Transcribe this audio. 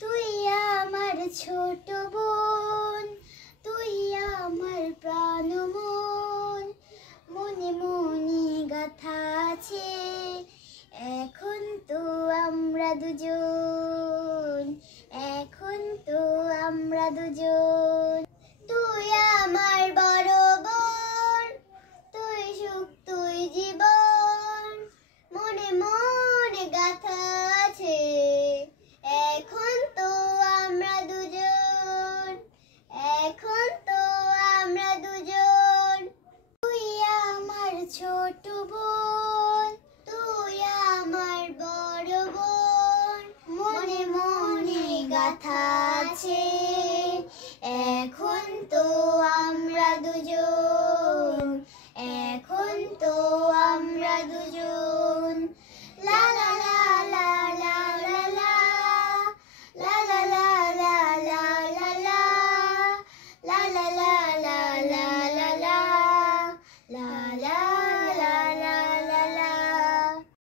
তুই আমার ছোট বোন, তুই আমার প্রাণ মন, মনে মনে গাথা আছে এখন তো আমরা দুজন, এখন তো আমরা দুজন। তুই আমার বড় বোন, তুই সুখ তুই জীবন, মনে মনে গাথা আছে এখন তো আমরা দুজন, এখন তো আমরা দুজন। তুই আমার ছোট বোন, তুই আমার বড় বোন, মনে মনে গাথা আছে এখন তো আমরা দুজন।